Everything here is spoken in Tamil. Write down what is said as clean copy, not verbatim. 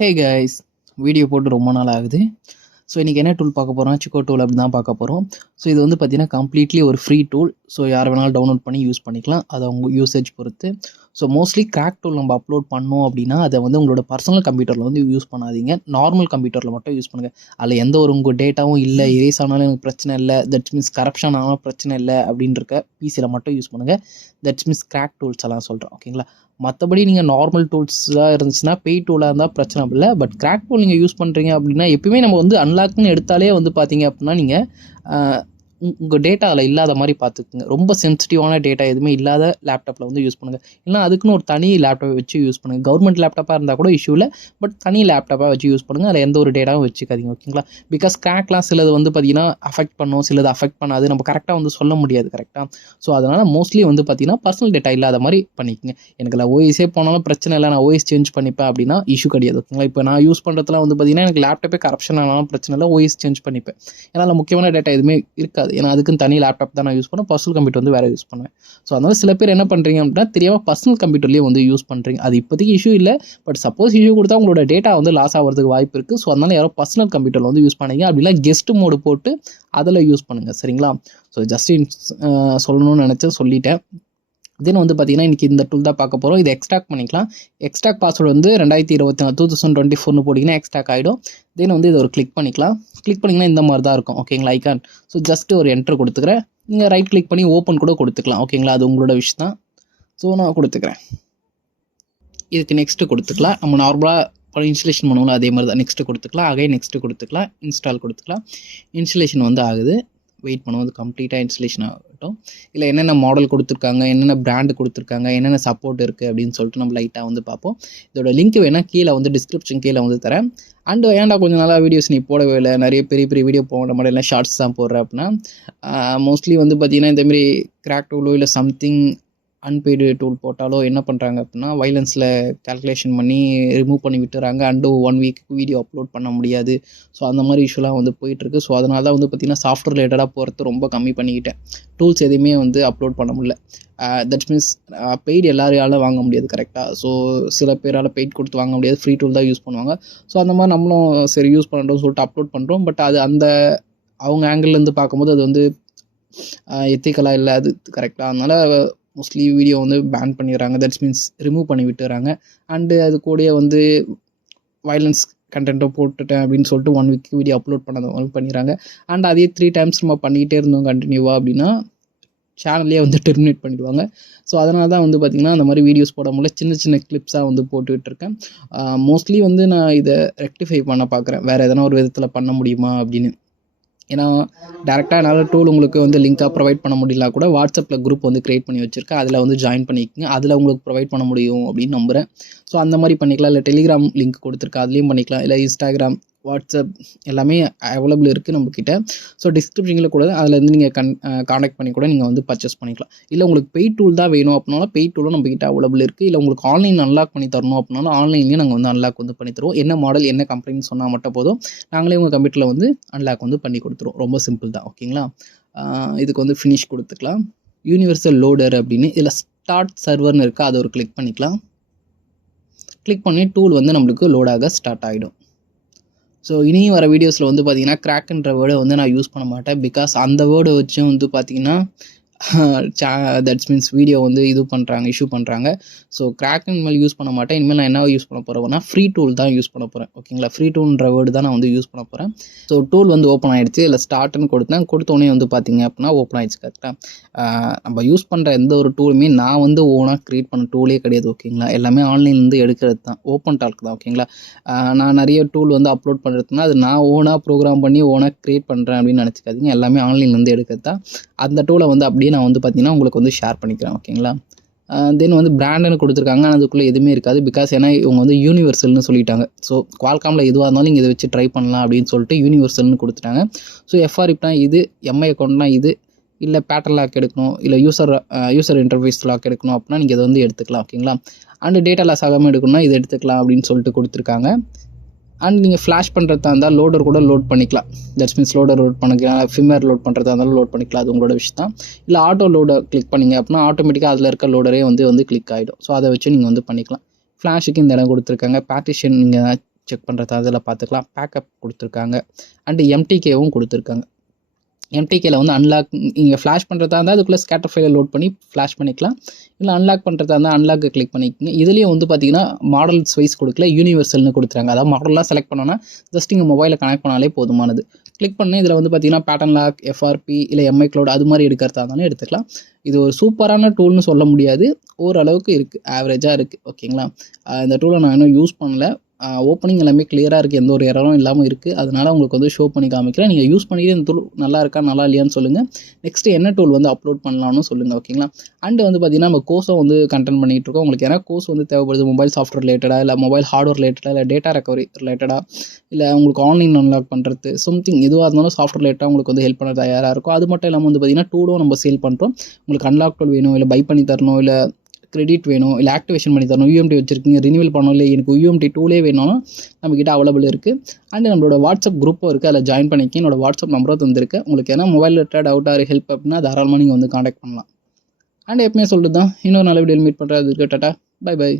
ஹே கைஸ், வீடியோ போட்டு ரொம்ப நாள் ஆகுது. ஸோ இன்றைக்கி என்ன டூல் பார்க்க போகிறோம், சிக்கோ டூல் அப்படி தான் பார்க்க போகிறோம். ஸோ இது வந்து பார்த்திங்கன்னா கம்ப்ளீட்லி ஒரு ஃப்ரீ டூல். ஸோ யார் வேணாலும் டவுன்லோட் பண்ணி யூஸ் பண்ணிக்கலாம், அது அவங்க யூசேஜ் பொறுத்து. ஸோ மோஸ்ட்லி கிராக் டூல் நம்ம அப்லோட் பண்ணோம் அப்படின்னா அதை வந்து உங்களோட பர்சனல் கம்ப்யூட்டரில் வந்து யூஸ் பண்ணாதீங்க, நார்மல் கம்ப்யூட்டரில் மட்டும் யூஸ் பண்ணுங்கள். அதில் எந்த ஒரு உங்கள் டேட்டாவும் இல்லை, எரேஸ் ஆனாலும் எனக்கு பிரச்சனை இல்லை, தட்ஸ் மீன்ஸ் கரப்ஷன் ஆனாலும் பிரச்சனை இல்லை அப்படின்றக்க பிசியில் மட்டும் யூஸ் பண்ணுங்கள். தட்ஸ் மீன்ஸ் கிராக் டூல்ஸ் எல்லாம் சொல்கிறேன், ஓகேங்களா. மற்றபடி நீங்கள் நார்மல் டூல்ஸாக இருந்துச்சுன்னா, பெய் டூலாக இருந்தால் பிரச்சனை இல்லை. பட் கிராக் டூல் நீங்கள் யூஸ் பண்ணுறீங்க அப்படின்னா எப்பயுமே நம்ம வந்து அன்லாக்னு எடுத்தாலே வந்து பார்த்தீங்க அப்படின்னா நீங்கள் உங்கள் டேட்டா அதில் இல்லாத மாதிரி பார்த்துக்குங்க. ரொம்ப சென்சிட்டிவான டேட்டா எதுவுமே இல்லாத லேப்டாப்பில் வந்து யூஸ் பண்ணுங்கள். இல்லைனா அதுக்குன்னு ஒரு தனி லேப்டாப்பை வச்சு யூஸ் பண்ணுங்கள். கவர்மெண்ட் லேப்டாப்பாக இருந்தால் கூட இஷ்யூ இல்லை, பட் தனி லேப்டாப்பாக வச்சு யூஸ் பண்ணுங்கள். அதில் எந்த ஒரு டேட்டாவும் வச்சுக்காதீங்க, ஓகேங்களா. பிகாஸ் கிராக்லாம் சிலது வந்து பார்த்திங்கன்னா அஃபெக்ட் பண்ணும், சிலது அஃபெக்ட் பண்ணாது, நம்ம கரெக்டாக வந்து சொல்ல முடியாது கரெக்டாக. ஸோ அதனால் மோஸ்ட்லி வந்து பார்த்திங்கன்னா பர்சனல் டேட்டா இல்லாத மாதிரி பண்ணிக்கோங்க. எனக்கு இல்லை ஓஎஸே போனாலும் பிரச்சனை இல்லை, நான் ஓஎஸ் சேஞ்ச் பண்ணிப்பேன் அப்படின்னா இஷ்யூ கிடையாது, ஓகேங்களா. இப்போ நான் யூஸ் பண்ணுறதுலாம் வந்து பார்த்திங்கன்னா எனக்கு லேப்டாப்பே கரப்ஷன் ஆனாலும் பிரச்சனை இல்லை, ஓஎஸ் சேஞ்ச் பண்ணிப்பேன். ஏன்னா முக்கியமான டேட்டா எதுவுமே இருக்காது, ஏன்னா அதுக்குன்னு தனி லேப்டாப் தான் நான் யூஸ் பண்ணுவேன், பர்சனல் கம்ப்யூட்டர் வந்து வேறு யூஸ் பண்ணுவேன். ஸோ அதனால் சில பேர் என்ன பண்ணுறீங்க அப்படின்னா தெரியாமல் பர்சனல் கம்ப்யூட்டர்லேயே வந்து யூஸ் பண்ணுறீங்க. அது இப்போதைக்கு இஷ்யூ இல்லை, பட் சப்போஸ் இஷ்யூ கொடுத்தா உங்களோட டேட்டா வந்து லாஸ் ஆகிறதுக்கு வாய்ப்பு இருக்குது. ஸோ அதனால் யாரோ பர்சனல் கம்ப்யூட்டரில் வந்து யூஸ் பண்ணிங்க அப்படின்னா கெஸ்ட் மோடு போட்டு அதில் யூஸ் பண்ணுங்கள், சரிங்களா. ஸோ ஜஸ்ட் சொல்லணும்னு நினச்சேன், சொல்லிட்டேன். தென் வந்து பார்த்தீங்கன்னா இன்றைக்கி இந்த டூல் தான் பார்க்க போகிறோம். இது எக்ஸ்ட்ராக்ட் பண்ணிக்கலாம். எக்ஸ்ட்ராக்ட் பாஸ்வேர்டு வந்து 2024 2024 போட்டிங்கன்னா எக்ஸ்ட்ராக்ட் ஆகிடும். தென் வந்து இதை ஒரு கிளிக் பண்ணிக்கலாம். கிளிக் பண்ணிங்கன்னா இந்த மாதிரி தான் இருக்கும், ஓகேங்களா, ஐக்கான். ஸோ ஜஸ்ட் ஒரு என்ட்ரு கொடுத்துக்கிறேன். நீங்கள் ரைட் கிளிக் பண்ணி ஓப்பன் கூட கொடுத்துக்கலாம், ஓகேங்களா, அது உங்களோட விஷயம் தான். ஸோ நான் கொடுத்துக்கிறேன். இதுக்கு நெக்ஸ்ட்டு கொடுத்துக்கலாம். நம்ம நார்மலாக இன்ஸ்டலேஷன் பண்ணுவோம்ல அதே மாதிரி தான். நெக்ஸ்ட்டு கொடுத்துக்கலாம், அகைன் நெக்ஸ்ட்டு கொடுத்துக்கலாம், இன்ஸ்டால் கொடுத்துக்கலாம். இன்ஸ்டலேஷன் வந்து ஆகுது, வெயிட் பண்ணுவோம், கம்ப்ளீட்டாக இன்ஸ்டலேஷன் ஆகட்டும். இல்லை என்னென்ன மாடல் கொடுத்துருக்காங்க, என்னென்ன பிராண்டு கொடுத்துருக்காங்க, என்னென்ன சப்போர்ட் இருக்குது அப்படின்னு சொல்லிட்டு நம்ம லைட்டாக வந்து பார்ப்போம். இதோட லிங்க் வேணால் கீழே வந்து டிஸ்கிரிப்ஷன் கீழே வந்து தரேன். அண்ட் ஏன்டா கொஞ்சம் நல்லா வீடியோஸ் நீ போடவே இல்லை, நிறைய பெரிய பெரிய வீடியோ போட மாதிரி எல்லாம் ஷார்ட்ஸ் தான் போடுறேன் அப்படின்னா, மோஸ்ட்லி வந்து பார்த்திங்கன்னா இந்தமாரி கிராக் டூலோ இல்லை சம்திங் அன்பெய்டு டூல் போட்டாலோ என்ன பண்ணுறாங்க அப்படின்னா வைலன்ஸில் கால்குலேஷன் பண்ணி ரிமூவ் பண்ணி விட்டுறாங்க. அண்டு 1 வீக்கு வீடியோ அப்லோட் பண்ண முடியாது. ஸோ அந்த மாதிரி இஷ்யூலாம் வந்து போயிட்டுருக்கு. ஸோ அதனால தான் வந்து பார்த்திங்கன்னா சாஃப்ட்வேர் ரிலேட்டடாக போகிறது ரொம்ப கம்மி பண்ணிக்கிட்டேன். டூல்ஸ் எதுவுமே வந்து அப்லோட் பண்ண முடியல. தட்ஸ் மீன்ஸ் பெய்டு எல்லாரையாலும் வாங்க முடியாது கரெக்டாக. ஸோ சில பேரால் பெய்ட் கொடுத்து வாங்க முடியாது, ஃப்ரீ டூல் தான் யூஸ் பண்ணுவாங்க. ஸோ அந்த மாதிரி நம்மளும் சரி யூஸ் பண்ணுறோம்னு சொல்லிட்டு அப்லோட் பண்ணுறோம். பட் அது அந்த அவங்க ஆங்கிள்லேருந்து பார்க்கும்போது அது வந்து எத்திக்கலாக இல்லை, அது கரெக்டாக. அதனால் மோஸ்ட்லி வீடியோ வந்து பேன் பண்ணிடுறாங்க, தட்ஸ் மீன்ஸ் ரிமூவ் பண்ணி விட்டுறாங்க. அண்டு அது கூட வந்து வயலன்ஸ் கண்டென்ட்டும் போட்டுட்டேன் அப்படின்னு சொல்லிட்டு 1 வீக் வீடியோ அப்லோட் பண்ண பண்ணிடுறாங்க. அண்ட் அதே 3 டைம்ஸ் நம்ம பண்ணிக்கிட்டே இருந்தோம் கண்டினியூவாக அப்படின்னா சேனல்லே வந்து டெர்மினேட் பண்ணிடுவாங்க. ஸோ அதனால தான் வந்து பார்த்திங்கன்னா அந்த மாதிரி வீடியோஸ் போட முடியல, சின்ன சின்ன கிளிப்ஸாக வந்து போட்டுக்கிட்டுருக்கேன். மோஸ்ட்லி வந்து நான் இதை ரெக்டிஃபை பண்ண பார்க்குறேன், வேறு எதனா ஒரு விதத்தில் பண்ண முடியுமா அப்படின்னு. ஏன்னா டேரெக்டாக என்னால் டூல் உங்களுக்கு வந்து லிங்காக ப்ரொவைட் பண்ண முடியல கூட வாட்ஸ்அப்பில் குரூப் வந்து க்ரியேட் பண்ணி வச்சுருக்கேன், அதில் வந்து ஜாயின் பண்ணிக்கோங்க, அதில் உங்களுக்கு ப்ரொவைட் பண்ண முடியும் அப்படின்னு நம்புகிறேன். ஸோ அந்த மாதிரி பண்ணிக்கலாம். இல்லை டெலிகிராம் லிங்க் கொடுத்துருக்கேன், அதுலேயும் பண்ணிக்கலாம். இல்லை இன்ஸ்டாகிராம், வாட்ஸ்அப் எல்லாமே அவைலபிள் இருக்குது நம்மக்கிட்ட. ஸோ டிஸ்கிரிப்ஷனில் கூட அதில் வந்து நீங்கள் காண்டாக்ட் பண்ணி கூட நீங்கள் வந்து பர்ச்சேஸ் பண்ணிக்கலாம். இல்லை உங்களுக்கு பெய்ட் டூல் தான் வேணும் அப்படின்னாலும் பெய்ட் டூலும் நம்மக்கிட்ட அவைலபிள் இருக்குது. இல்லை உங்களுக்கு ஆன்லைன் அன்லாக் பண்ணி தரணும் அப்படின்னாலும் ஆன்லைன்லேயும் நாங்கள் வந்து அன்லாக் வந்து பண்ணி தருவோம். என்ன மாடல் என்ன கம்பெனின்னு சொன்னால் மட்டும் போதும், நாங்களே உங்கள் கம்ப்யூட்டரில் வந்து அன்லாக் வந்து பண்ணி கொடுத்துருவோம். ரொம்ப சிம்பிள் தான், ஓகேங்களா. இதுக்கு வந்து ஃபினிஷ் கொடுத்துக்கலாம். யூனிவர்சல் லோடர் அப்படின்னு இதில் ஸ்டார்ட் சர்வர்னு இருக்குது, அதை ஒரு கிளிக் பண்ணிக்கலாம். கிளிக் பண்ணி டூல் வந்து நம்மளுக்கு லோடாக ஸ்டார்ட் ஆகிடும். ஸோ இனியும் வர வீடியோஸில் வந்து பார்த்திங்கன்னா கிராக்ன்ற வேர்டை வந்து நான் யூஸ் பண்ண மாட்டேன். பிகாஸ் அந்த வேர்டை வச்சும் வந்து பார்த்திங்கன்னா தட்ஸ் மீன்ஸ் வீடியோ வந்து இது பண்ணுறாங்க, இஷ்யூ பண்ணுறாங்க. ஸோ கிராக் இனிமேல் யூஸ் பண்ண மாட்டேன். இனிமேல் நான் என்ன யூஸ் பண்ண போகிறேன்னா ஃப்ரீ டூல் தான் யூஸ் பண்ண போகிறேன், ஓகேங்களா. ஃப்ரீ டூல்ன்ற வேர்டு தான் நான் வந்து யூஸ் பண்ண போகிறேன். ஸோ டூல் வந்து ஓப்பன் ஆகிடுச்சு. இல்லை ஸ்டார்ட்னு கொடுத்தேன், கொடுத்தோடனே வந்து பார்த்திங்க அப்படின்னா ஓப்பன் ஆகிடுச்சு கரெக்டாக. நம்ம யூஸ் பண்ணுற எந்த ஒரு டூலுமே நான் வந்து ஓனாக க்ரியேட் பண்ண டூலே கிடையாது, ஓகேங்களா. எல்லாமே ஆன்லைன்லேருந்து எடுக்கிறது தான், ஓப்பன் டால்க் தான், ஓகேங்களா. நான் நிறைய டூல் வந்து அப்லோட் பண்ணுறதுனா அது நான் ஓனாக ப்ரோக்ராம் பண்ணி ஓனாக க்ரியேட் பண்ணுறேன் அப்படின்னு நினச்சிக்காதீங்க. எல்லாமே ஆன்லைன்லேருந்து எடுக்கிறது தான். அந்த டூலை வந்து அப்படியே நான் வந்து பார்த்திங்கன்னா உங்களுக்கு வந்து ஷேர் பண்ணிக்கிறேன், ஓகேங்களா. தென் வந்து பிராண்டுன்னு கொடுத்துருக்காங்க, ஆனால் அதுக்குள்ளே எதுவுமே இருக்காது. பிகாஸ் ஏன்னா இவங்க வந்து யூனிவர்சல்னு சொல்லிட்டாங்க. ஸோ குவால்காமில் எதுவாக இருந்தாலும் நீங்கள் இதை வச்சு ட்ரை பண்ணலாம் அப்படின்னு சொல்லிட்டு யூனிவர்சல்னு கொடுத்துட்டாங்க. ஸோ எஃப்ஆர்இப்னா இது, எம்ஐ அக்கௌண்ட்னா இது, இல்லை பேட்டர்ன் லாக் எடுக்கணும், இல்லை யூசர் இன்டர்ஃபேஸ் லாக் எடுக்கணும் அப்படின்னா நீங்கள் இதை வந்து எடுத்துக்கலாம், ஓகேங்களா. அண்டு டேட்டா லாஸ் ஆகாமல் எடுக்கணும்னா இதை எடுத்துக்கலாம் அப்படின்னு சொல்லிட்டு கொடுத்துருக்காங்க. அண்ட் நீங்கள் ஃப்ளாஷ் பண்ணுறதா இருந்தால் லோடர் கூட லோட் பண்ணிக்கலாம். தட்ஸ் மீன்ஸ் லோடர் லோட் பண்ணிக்கலாம், ஃபிமேர் லோட் பண்ணுறதா இருந்தாலும் லோட் பண்ணிக்கலாம், அது உங்களோட விஷயம் தான். இல்லை ஆட்டோ லோடர் கிளிக் பண்ணிங்க அப்படின்னா ஆட்டோமேட்டிக்காக அதில் இருக்க லோடரே வந்து கிளிக் ஆகிடும். ஸோ அதை வச்சு நீங்கள் வந்து பண்ணிக்கலாம். ஃப்ளாஷுக்கு இந்த இடம் கொடுத்துருக்காங்க. பார்ட்டிஷன் நீங்கள் செக் பண்ணுறது அதில் பார்த்துக்கலாம். பேக்கப் கொடுத்துருக்காங்க. அண்டு எம்டிகேவும் கொடுத்துருக்காங்க. எம்டிகேல வந்து அன்லாக் நீங்கள் ஃப்ளாஷ் பண்ணுறதா இருந்தால் அதுக்குள்ளே ஸ்கேட்டர் ஃபைலை லோட் பண்ணி ஃப்ளாஷ் பண்ணிக்கலாம். இல்லை அன்லாக் பண்ணுறதா இருந்தால் அன்லாக்கை கிளிக் பண்ணிக்கோங்க. இதுலேயும் வந்து பார்த்தீங்கன்னா மாடல்ஸ் வைஸ் கொடுக்கல, யூனிவர்சல்னு கொடுத்துறாங்க. அதாவது மாடல்லாம் செலக்ட் பண்ணோன்னா ஜஸ்ட் நீங்கள் மொபைலில் கனெக்ட் பண்ணாலே போதுமானது. கிளிக் பண்ணி இதில் வந்து பார்த்தீங்கன்னா பேட்டர்ன் லாக், எஃப்ஆர்பி இல்லை எம்ஐ க்ளவுட் அது மாதிரி எடுக்கிறதா இருந்தாலும் எடுத்துக்கலாம். இது ஒரு சூப்பரான டூல்னு சொல்ல முடியாது, ஓரளவுக்கு இருக்குது, ஆவரேஜாக இருக்குது. ஓகேங்களா? இந்த டூலை நான் இன்னும் யூஸ் பண்ணல. ஓப்பனிங் எல்லாமே கிளியராக இருக்குது, எந்த ஒரு எரரும் இல்லாமல் இருக்குது. அதனால் உங்களுக்கு வந்து ஷோ பண்ணி காமிக்கிறேன். நீங்கள் யூஸ் பண்ணிட்டு இந்த டூல் நல்லா இருக்கா நல்லா இல்லையான்னு சொல்லுங்கள். நெக்ஸ்ட்டு என்ன டூல் வந்து அப்லோட் பண்ணலாம்னு சொல்லுங்கள். ஓகேங்களா? அண்டு வந்து பார்த்தீங்கன்னா நம்ம கோர்ஸும் வந்து கண்டென்ட் பண்ணிகிட்டு இருக்கோம். உங்களுக்கு ஏன்னா கோர்ஸ் வந்து தேவைப்படுது, மொபைல் சாஃப்ட்வேர் ரிலேட்டடாக, இல்லை மொபைல் ஹார்ட்வேர் ரிலேட்டடாக, இல்லை டேட்டா ரெக்கவரி ரிலேட்டடாக, இல்லை உங்களுக்கு ஆன்லைன் அன்லாக் பண்ணுறது, சம்திங் எதுவாக இருந்தாலும் சாஃப்ட்வேர் ரிலேட்டடாக உங்களுக்கு வந்து ஹெல்ப் பண்ண தயாராக இருக்கும். அது மட்டும் இல்லாமல் வந்து பார்த்தீங்கன்னா டூலும் நம்ம சேல் பண்ணுறோம். உங்களுக்கு அன்லாக் டூல் வேணும், இல்லை பை பண்ணி தரணும், இல்லை கிரெடிட் வேணும், இல்லை ஆக்டிவேஷன் பண்ணி தரணும், யூஎம்டி வச்சுருக்கீங்க ரினிவல் பண்ணணும், இல்லை எனக்கு யூஎம்டி டூலே வேணும்னா நம்மக்கிட்ட அவைலபிள் இருக்குது. அண்ட் நம்மளோட வாட்ஸ்அப் குரூப்பும் இருக்குது, அதில் ஜாயின் பண்ணிக்க என்னோட வாட்ஸ்அப் நம்பரும் தந்திருக்கு. உங்களுக்கு ஏன்னா mobile related doubt or help அப்படின்னா தாராளமாக நீங்கள் வந்து காண்டாக்ட் பண்ணலாம். அண்ட் எப்பவுமே சொல்லிட்டு தான் இன்னொரு நல்ல வீடியோவில் மீட் பண்ணுறது. Tata, bye by.